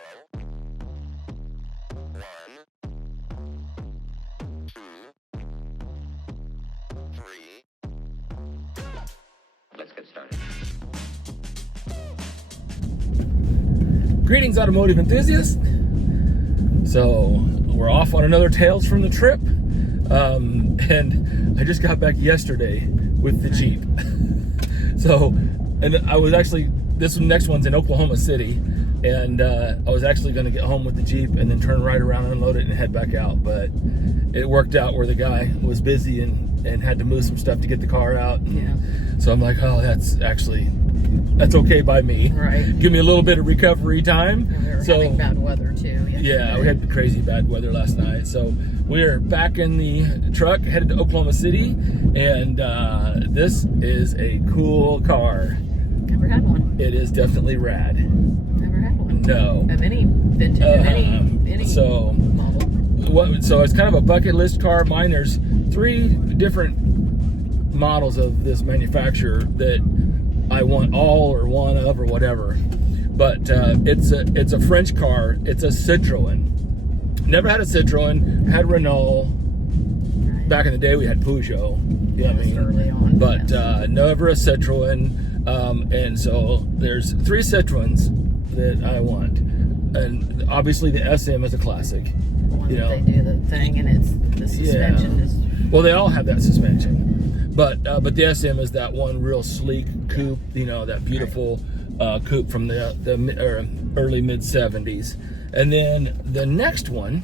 Zero, one, two, three. Let's get started. Greetings, automotive enthusiasts. So we're off on another Tales from the trip, and I just got back yesterday with the Jeep. And I was actually, this next one's in Oklahoma City, and I was actually going to get home with the Jeep and then turn right around and unload it and head back out, but it worked out where the guy was busy and had to move some stuff to get the car out. Yeah. So I'm like, oh, that's okay by me. Right. Give me a little bit of recovery time. And we were having bad weather too. Yeah, we had crazy bad weather last night. So we're back in the truck, headed to Oklahoma City, and this is a cool car. Never had one. It is definitely rad. Never had one. No. Of any vintage, of any so, model. So it's kind of a bucket list car. Mine, there's 3 different models of this manufacturer that I want all or one of or whatever. But it's a French car. It's a Citroen. Never had a Citroen. Had Renault. Right. Back in the day, we had Peugeot. You know what I mean? Early on. But yes. never a Citroen. And so there's 3 Citroens that I want. And obviously the SM is a classic. The one you that know. they do the thing and it's the suspension is. Well, they all have that suspension. But the SM is that one real sleek coupe, you know, that beautiful coupe from the early mid 70s. And then the next one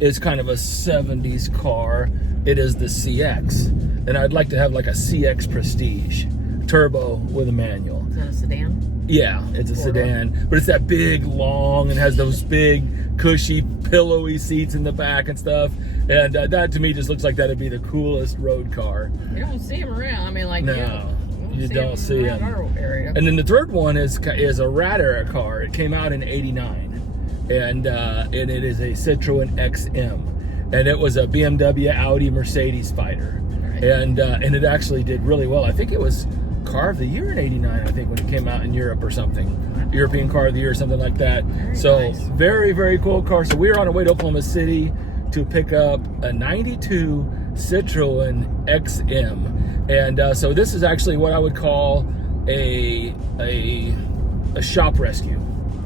is kind of a 70s car. It is the CX, and I'd like to have like a CX Prestige turbo with a manual. Is that a sedan? Yeah, it's a sedan, but it's that big, long, and has those big, cushy, pillowy seats in the back and stuff. And that to me just looks like that'd be the coolest road car. You don't see them around. I mean, like, No, you don't see them. Our area. And then the third one is a Rat Era car. It came out in '89, and it is a Citroen XM, and it was a BMW, Audi, Mercedes fighter, Right. and it actually did really well. I think it was Car of the Year in '89. I think when it came out in Europe or something, European Car of the Year or something like that. Very So nice. very, very cool car. So we were on our way to Oklahoma City to pick up a '92 Citroen XM, and so this is actually what I would call a shop rescue.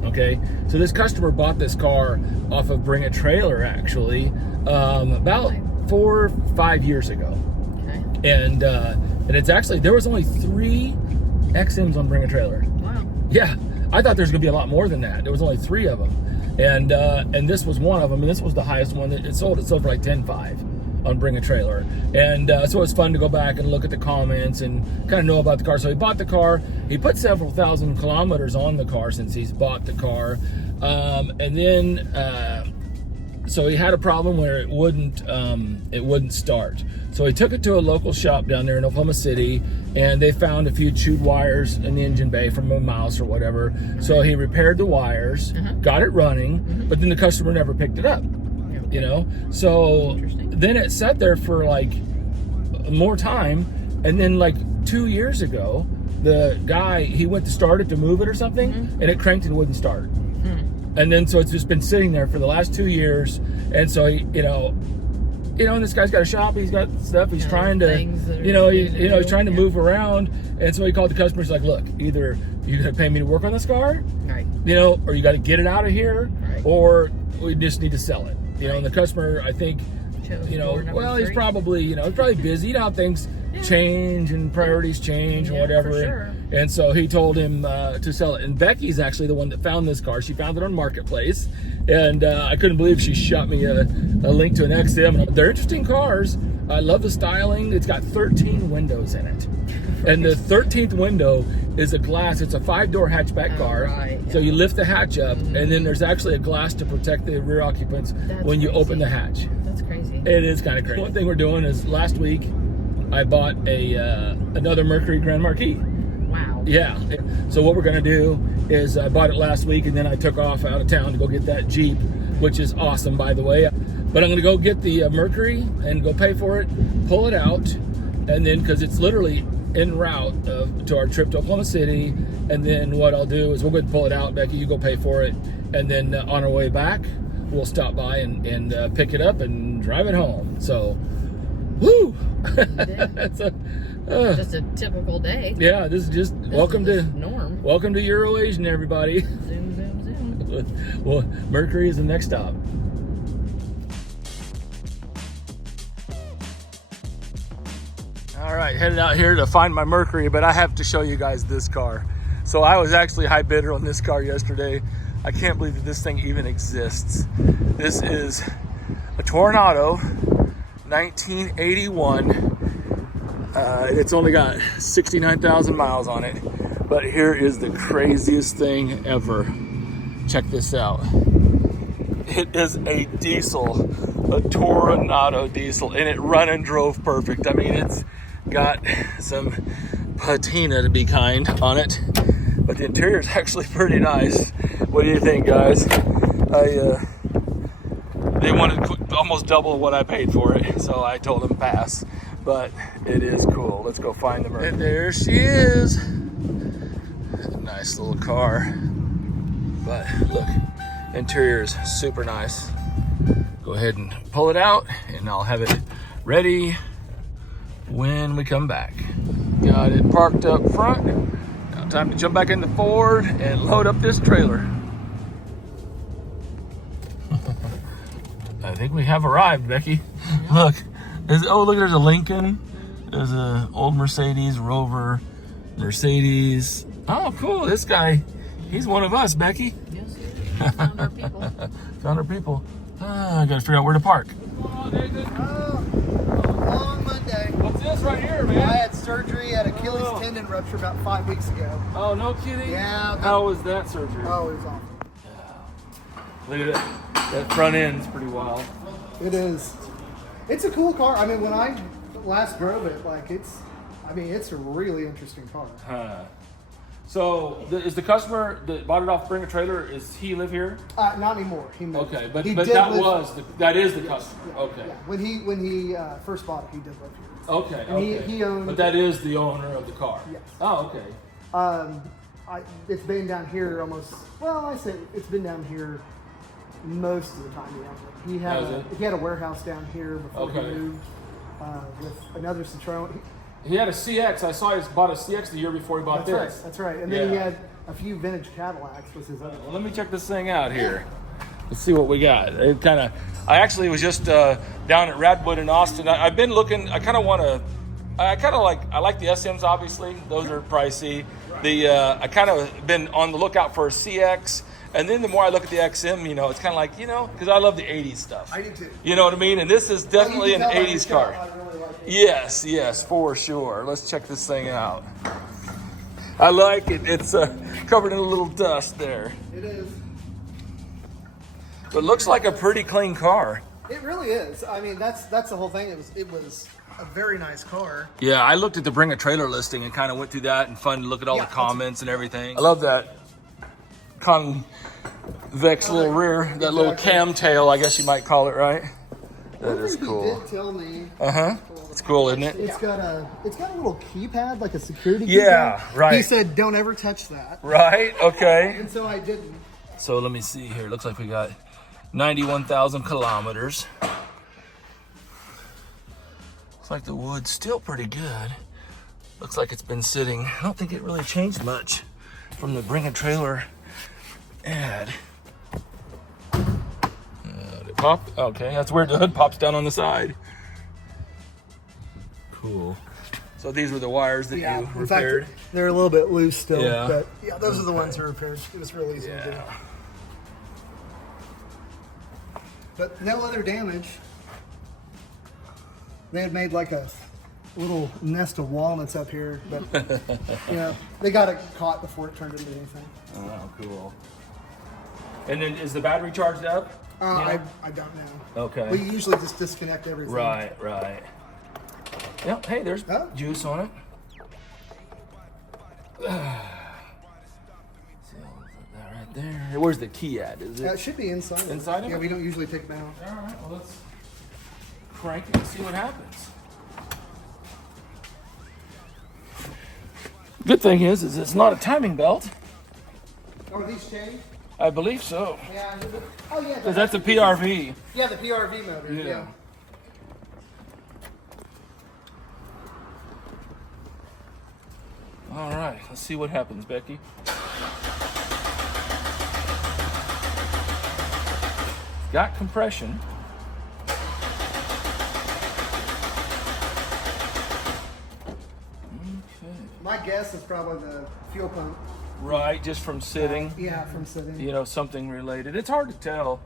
Okay, so this customer bought this car off of Bring a Trailer actually about 4 or 5 years ago, Okay. and it's actually, there was only 3 XMs on Bring a Trailer. Wow. Yeah, I thought there's gonna be a lot more than that. There was only 3 of them, and this was one of them, and this was the highest one that it sold. It sold for like $10,500 on Bring a Trailer, and so it was fun to go back and look at the comments and kind of know about the car. So he bought the car. He put several thousand kilometers on the car since he's bought the car, and then so he had a problem where it wouldn't start. So he took it to a local shop down there in Oklahoma City, and they found a few chewed wires in the engine bay from a mouse or whatever. So he repaired the wires, got it running, but then the customer never picked it up. You know, so then it sat there for like more time, and then like 2 years ago, the guy, he went to start it to move it or something, and it cranked and wouldn't start. And then so it's just been sitting there for the last 2 years, and so he, and this guy's got a shop, he's got stuff, he's trying to, he's trying to move around, and so he called the customer. He's like, look, either you're gonna pay me to work on this car, Right. or you got to get it out of here, Right. or we just need to sell it. And the customer, I think, Chose door number well, he's 3. probably busy. You know how things change and priorities change and Yeah, whatever. for sure. And so he told him to sell it. And Becky's actually the one that found this car. She found it on Marketplace, and I couldn't believe she shot me a link to an XM. And they're interesting cars. I love the styling. It's got 13 windows in it, and the 13th window is a glass. It's a 5-door hatchback car. Right, So you lift the hatch up, and then there's actually a glass to protect the rear occupants when you open the hatch. That's crazy. It is kind of crazy. One thing we're doing is, last week I bought another Mercury Grand Marquis. Wow. Yeah. So what we're gonna do is, I bought it last week, and then I took off out of town to go get that Jeep, which is awesome, by the way. But I'm gonna go get the Mercury and go pay for it, pull it out, and then, because it's literally en route to our trip to Oklahoma City, and then what I'll do is we'll go ahead and pull it out. Becky, you go pay for it, and then on our way back, we'll stop by and pick it up and drive it home. So, woo! It's just a typical day. Yeah, this is just welcome to norm. Welcome to Euro-Asian, everybody. Zoom, zoom, zoom. Well, Mercury is the next stop. All right, headed out here to find my Mercury, but I have to show you guys this car. So I was actually high bidder on this car yesterday. I can't believe that this thing even exists. This is a Tornado, 1981. It's only got 69,000 miles on it, but here is the craziest thing ever. Check this out. It is a diesel, a Tornado diesel, and it run and drove perfect. I mean, it's got some patina, to be kind, on it, but the interior is actually pretty nice. What do you think, guys? They wanted almost double what I paid for it, so I told them pass. But it is cool. Let's go find the Mercury. And there she is. Nice little car. But look, interior is super nice. Go ahead and pull it out, and I'll have it ready when we come back. Got it parked up front. Now time to jump back in the Ford and load up this trailer. I think we have arrived, Becky. Yeah. Look. Oh, look, there's a Lincoln. There's an old Mercedes, Rover, Mercedes. Oh, cool. This guy, he's one of us, Becky. Yes, found our people. Found our people. I got to figure out where to park. Oh, long Monday. What's this right here, man? I had surgery, had Achilles tendon rupture about 5 weeks ago. Oh, no kidding? Yeah. How was that surgery? Oh, it was awful. Look at that. That front end's pretty wild. It is. It's a cool car. I mean, when I last drove it, it's a really interesting car. Huh. So, is the customer that bought it off Bring a Trailer, is he live here? Not anymore. He moved. Okay, but he that is the customer. Yeah, Okay. yeah. When he first bought it, he did live here. Okay. And okay. he owned. But that is the owner of the car. Yes. Oh, okay. It's been down here almost. Well, I say it's been down here most of the time. He had a warehouse down here before he moved with another Citroen. He had a CX. I saw he bought a CX the year before he bought this. Right, that's right. And then he had a few vintage Cadillacs was his other. Well, let me check this thing out here. Let's see what we got. I actually was just down at Radwood in Austin. I've been looking. I like the SMs. Obviously, those are pricey. I kind of been on the lookout for a CX. And then the more I look at the XM, it's kind of like, because I love the 80s stuff. I do too. You know what I mean? And this is definitely an 80s car. I really like it. Yes, for sure. Let's check this thing out. I like it. It's covered in a little dust there. It is. But it looks like a pretty clean car. It really is. I mean, that's the whole thing. It was a very nice car. Yeah, I looked at the Bring a Trailer listing and kind of went through that, and fun to look at all the comments and everything. I love that convex little rear, that little cam tail, I guess you might call it, right? That is cool. He did tell me. It's cool, isn't it? It's got a little keypad, like a security keypad. Yeah, right. He said, "Don't ever touch that." Right. Okay. And so I didn't. So let me see here. It looks like we got 91,000 kilometers. Looks like the wood's still pretty good. Looks like it's been sitting. I don't think it really changed much from the Bring a Trailer ad. Did it pop? Okay, that's weird. The hood pops down on the side. Cool. So these were the wires that you repaired? In fact, they're a little bit loose still. Yeah. But those are the ones that are repaired. It was real easy to do. But no other damage. They had made like a little nest of walnuts up here, but they got it caught before it turned into anything. Oh, cool. And then is the battery charged up? I don't know. Okay. We usually just disconnect everything. Right. Yep. Hey, there's juice on it. See, that right there. Where's the key at? Is it? It should be inside. Inside of it? Yeah, we don't usually take them out. All right. Well, let's crank it and see what happens. Good thing is it's not a timing belt. Oh, are these chained? I believe so. Yeah. Oh yeah. Because that's a PRV. Yeah, the PRV motor. Yeah. All right, let's see what happens, Becky. Got compression. Okay. My guess is probably the fuel pump. Right, just from sitting. Yeah, from sitting. You know, something related. It's hard to tell.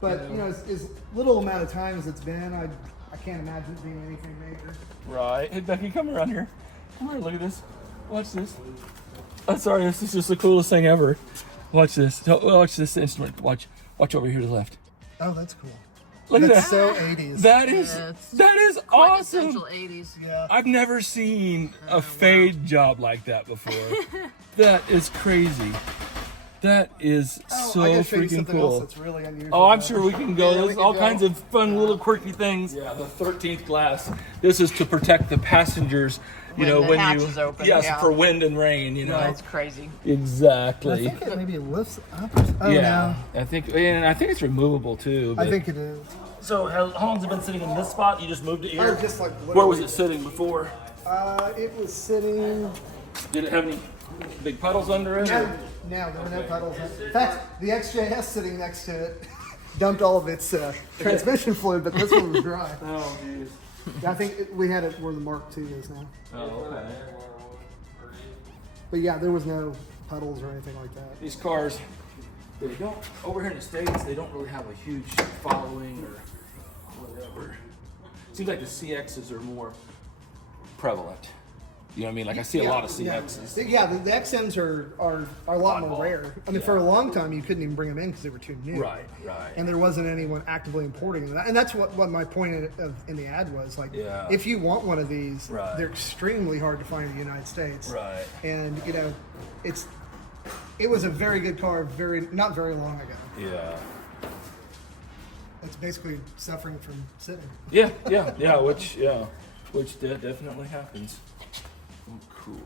But you know, as little amount of time as it's been, I can't imagine it being anything major. Right. Hey, Becky, come around here. Come here, look at this. Watch this. Oh, sorry, this is just the coolest thing ever. Watch this. Watch this instrument. Watch over here to the left. Oh, that's cool. Look at that. That's so 80s. That is awesome. Quintessential 80s. Yeah. I've never seen a fade job like that before. That is crazy. That is so I gotta show you freaking something cool. else that's really unusual. Oh, I'm sure we can go. Yeah, we There's can all go. kinds of fun little quirky things. Yeah, the 13th glass. This is to protect the passengers. You know, the when hatch you is open, yes, yeah. for wind and rain. You know, That's crazy. exactly. I think it maybe lifts up. Oh, Yeah, I think it's removable too. no. I but- think it is. So how long has it been sitting in this spot? You just moved it here? Oh, just like Where was literally. it sitting before? It was sitting. Did it have any big puddles under it? or- No, there were no puddles. In fact, the XJS sitting next to it dumped all of its transmission fluid, but this one was dry. Oh, jeez. I think we had it where the Mark II is now. Oh, okay. But yeah, there was no puddles or anything like that. These cars, they don't, over here in the States, they don't really have a huge following or whatever. Seems like the CXs are more prevalent. You know what I mean? Like I see a lot of CXs. Yeah, the XMs are a lot more rare. I mean, for a long time, you couldn't even bring them in because they were too new. Right. And there wasn't anyone actively importing them. And that's what my point in the ad was. Like, Yeah. if you want one of these, Right. they're extremely hard to find in the United States. Right. And, you know, it was a very good car not very long ago. Yeah. It's basically suffering from sitting. Yeah, which definitely happens. Oh, cool.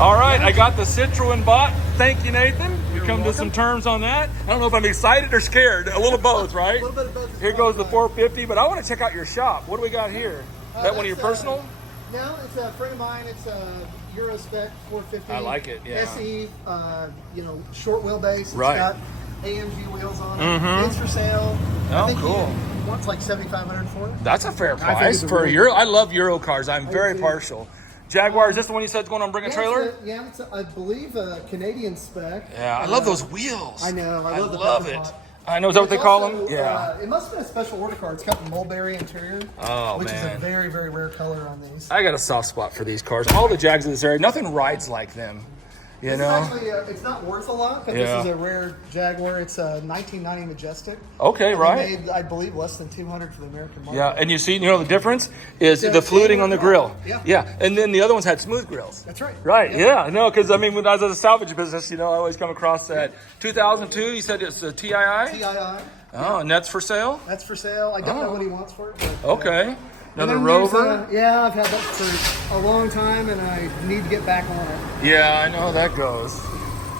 All right, I got the Citroen bought. Thank you, Nathan. We come to some terms on that. I don't know if I'm excited or scared. A little both, right? A little bit of both. Here goes the 450, but I want to check out your shop. What do we got here? That one of your personal? No, it's a friend of mine. It's a Euro spec 450. I like it, yeah. SE, short wheelbase. It's Right. got AMG wheels on it. It's for sale. Oh, I think cool. He wants like $7,500 for it. That's a fair I think price it's a for a really- Euro. I love Euro cars. I'm very too. partial. Jaguar, is this the one you said is going on Bring a Trailer? It's I believe a Canadian spec. Yeah, I love those wheels. I know. I love the love pepper it. pot. I know. Is that what they It's call also, them? Yeah. It must have been a special order car. It's got the mulberry interior, which is man. a very, very rare color on these. I got a soft spot for these cars. All the Jags in this area, nothing rides like them. You This know? is actually, it's not worth a lot, but Yeah. this is a rare Jaguar. It's a 1990 Majestic. Okay, They right. made, I believe, less than 200 for the American market. Yeah, and you know the difference is Yeah, the fluting yeah, on the grill. yeah. Yeah, and then the other ones had smooth grills. That's right. Right, yeah, no, because I mean, when I was in the salvage business, I always come across that. 2002, you said it's a TII? TII. Oh, and that's for sale? That's for sale. I don't know what he wants for it. But, Okay. and Another then there's, Rover? yeah, I've had that for a long time, and I need to get back on it. Yeah, I know how that goes.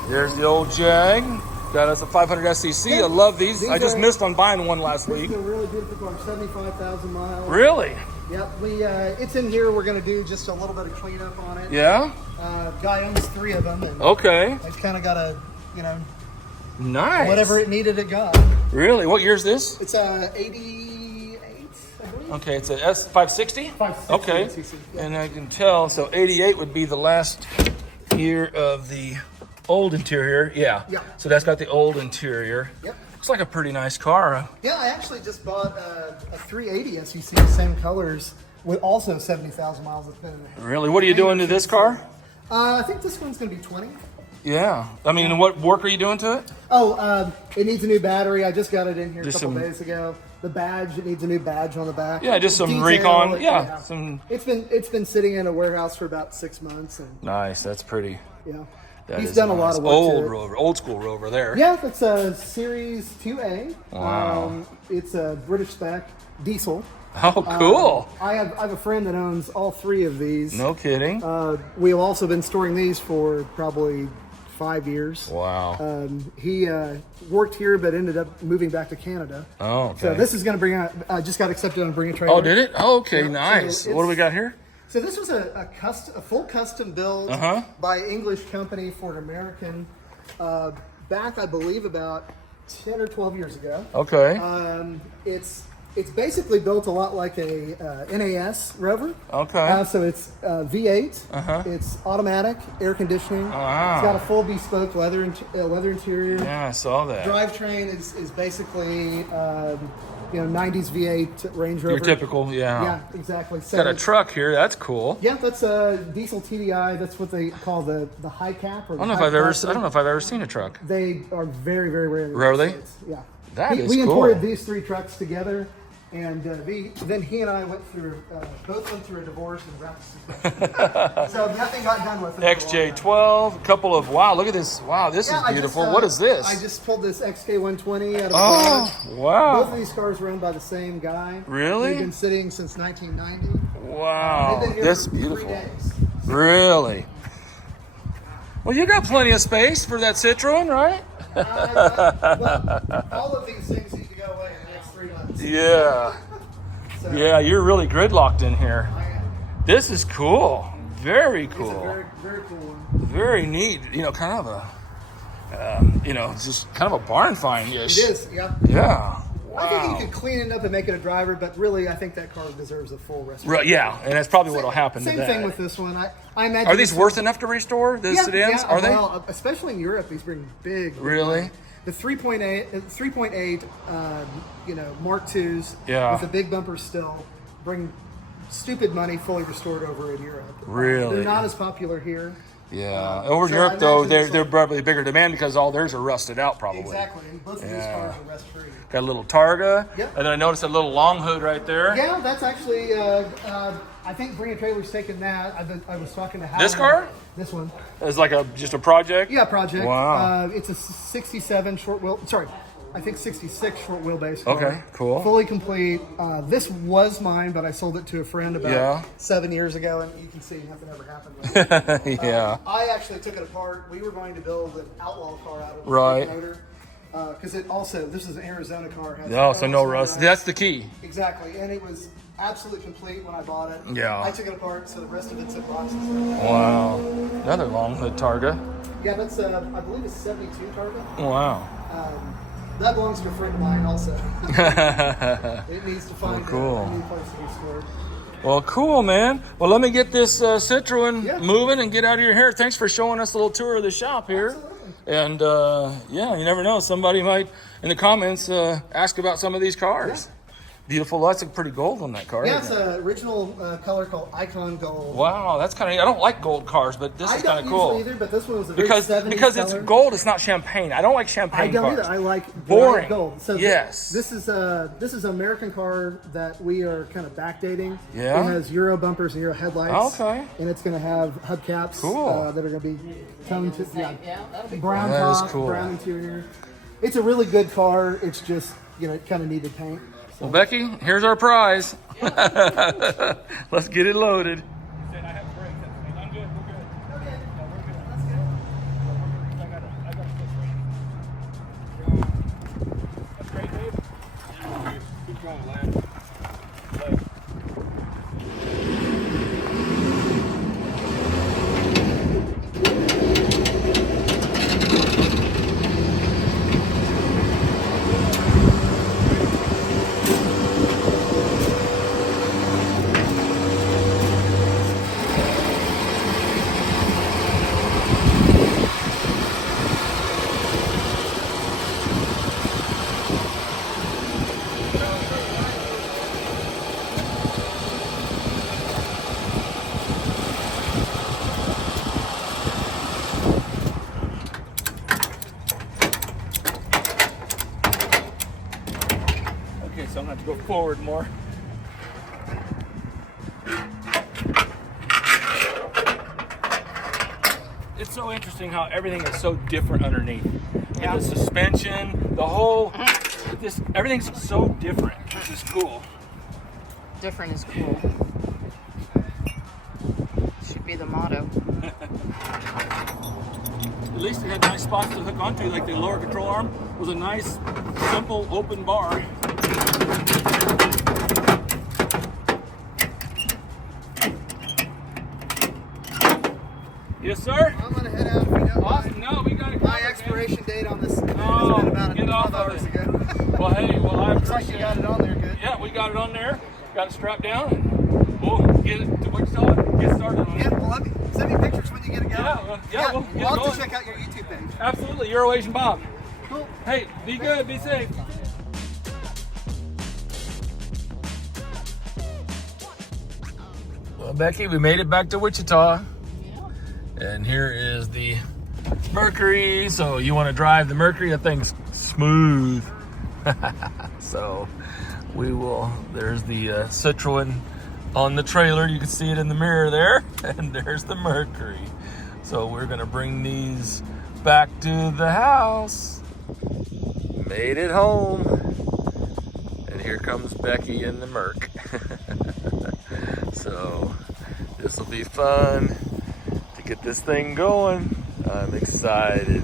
There's the old Jag. Got us a 500 SCC. I love these. These I just are- missed on buying one last This week. is a really beautiful car, 75,000 miles. Really? Yep, it's in here. We're going to do just a little bit of cleanup on it. Yeah? Guy owns 3 of them, and Okay. it's kind of got a, Nice. whatever it needed, it got. Really? What year is this? It's a 88, I believe. Okay, it's a S560? 560 Okay. SCC, yeah. And I can tell, so 88 would be the last year of the old interior. Yeah. Yeah. So that's got the old interior. Yep. Looks like a pretty nice car. Yeah, I actually just bought a 380 SCC, same colors, with also 70,000 miles. It's been. Really? What are you doing to this car? I think this one's going to be 20. Yeah. I mean, what work are you doing to it? Oh, it needs a new battery. I just got it in here Just a couple some- days ago. The badge, it needs a new badge on the back. Yeah, just some Detail, recon. Yeah, some. It's been sitting in a warehouse for about 6 months, and Nice. That's pretty. yeah, That he's is done a nice. lot of work. Old to it. Rover, old school Rover there. Yeah, it's a Series 2A. Wow. It's a British spec diesel. Oh, cool. I have a friend that owns all 3 of these. No kidding. We've also been storing these for probably 5 years. Wow. He worked here, but ended up moving back to Canada. Oh, okay. So this is going to bring out. Just got accepted on Bring a Trailer. Oh, did it? Oh, okay, Yeah, nice. so What do we got here? So this was a full custom build by English company for an American. Back, I believe, about 10 or 12 years ago. Okay. It's basically built a lot like a NAS Rover. Okay. So it's V8. It's automatic, air conditioning. Wow. It's got a full bespoke leather interior. Yeah, I saw that. Drivetrain is basically 90s V8 Range Rover. Your typical, yeah. Yeah, exactly. So Got a truck here. That's cool. yeah, that's a diesel TDI. That's what they call the high cap. Or I don't know if I've ever seen a truck. They are very, very rare. in the Are they? States. Yeah. That is we cool. imported these 3 trucks together, and then he and I both went through a divorce and wrapped. So nothing got done with it. XJ12, a couple of, wow, look at this. Wow, this is beautiful. What is this? I just pulled this XK120 out of the Oh, garage. wow. Both of these cars were owned by the same guy. Really? They've been sitting since 1990. Wow, They've been here that's for 3 beautiful. days. Really? Well, you got plenty of space for that Citroen, right? Well, all of these things need to go away in the next 3 months. Yeah. So, Yeah, you're really gridlocked in here. I am. This is cool. Very It's a cool. very, very cool one. Very neat. Kind of just kind of a barn find-ish. It is, yeah. Yeah. Wow. I think you could clean it up and make it a driver, but really, I think that car deserves a full restoration. Right, yeah, and that's probably what'll happen to Same that. thing with this one. I imagine. Are these worth enough to restore, the sedans? Are they? Well, especially in Europe, these bring big. Really? The 3.8, Mark IIs with the big bumpers still bring stupid money fully restored over in Europe. Really? They're not as popular here. Yeah. Over in so Europe, I though, imagine they're it's probably bigger demand because all theirs are rusted out, probably. Exactly. And both of these cars are rust free. Got a little Targa. Yep. And then I noticed a little long hood right there. Yeah, that's actually. I think Bring a Trailer's taken that. I was talking to Hal. This car? This one. It's like just a project? Yeah, project. Wow. It's a 67 short wheel. Sorry, I think 66 short wheelbase car. Okay, cool. Fully complete. This was mine, but I sold it to a friend about 7 years ago, and you can see nothing ever happened with it. Yeah. I actually took it apart. We were going to build an outlaw car out of the motor. Because this is an Arizona car. Has So no rust. That's the key. Exactly, and it was absolutely complete when I bought it. Yeah. I took it apart, so the rest of it's in boxes. Wow. Another long hood Targa. Yeah, that's I believe it's 72 Targa. Wow. That belongs to a friend of mine also. It needs to find cool. a new place to be stored. Well, cool, man. Well, let me get this Citroen Yeah. moving and get out of your hair. Thanks for showing us a little tour of the shop here. Absolutely. And you never know. Somebody might, in the comments, ask about some of these cars. Beautiful. That's a pretty gold on that car. Yeah, it's isn't it? an original color called Icon Gold. Wow, that's kind of. I don't like gold cars, but this is kind of I cool. don't usually either, but this one was a very Because 70s it's color. gold, it's not champagne. I don't like champagne I don't cars. either. I like Boring. bright gold. So Yes. this is an American car that we are kind of backdating. Yeah? It has Euro bumpers and Euro headlights. Okay. And it's going to have hubcaps Cool. that are going to be toned to Yeah, that'll be brown That is top, cool. brown interior. It's a really good car. It's just it kind of needed paint. Well, Becky, here's our prize. Let's get it loaded. I'm good. We're good. Okay, No, we're good. that's good. I got a That's great, Dave. Keep going, lad. Okay, so I'm gonna have to go forward more. It's so interesting how everything is so different underneath. Yeah. And the suspension, the whole, everything's so different. This is cool. different is cool. Should be the motto. at least it had nice spots to hook onto, like the lower control arm was a nice, simple, open bar. Yes, sir? I'm gonna head out if you don't Awesome. mind. No, we got it. My expiration date on this has Oh, been about get 12 off of hours it. ago. Well, hey, well, I Looks like appreciate you got it on there good. Yeah, we got it on there. Got it strapped down. And we'll get it to Wichita and get started on it. Yeah, well, send me pictures when you get it going. Yeah, we'll get I'll have going. to check out your YouTube page. Absolutely. Euro Asian Bob. Cool. Hey, be good. Be safe. Well, Becky, we made it back to Wichita. And here is the Mercury. So you want to drive the Mercury? That thing's smooth. So we will, there's the Citroen on the trailer. You can see it in the mirror there. And there's the Mercury. So we're going to bring these back to the house. Made it home. And here comes Becky in the Merc. So this will be fun to get this thing going. I'm excited.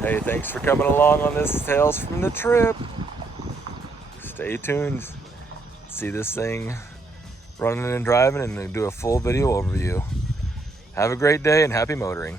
Hey, thanks for coming along on this Tales from the Trip. Stay tuned. See this thing running and driving and do a full video overview. Have a great day and happy motoring.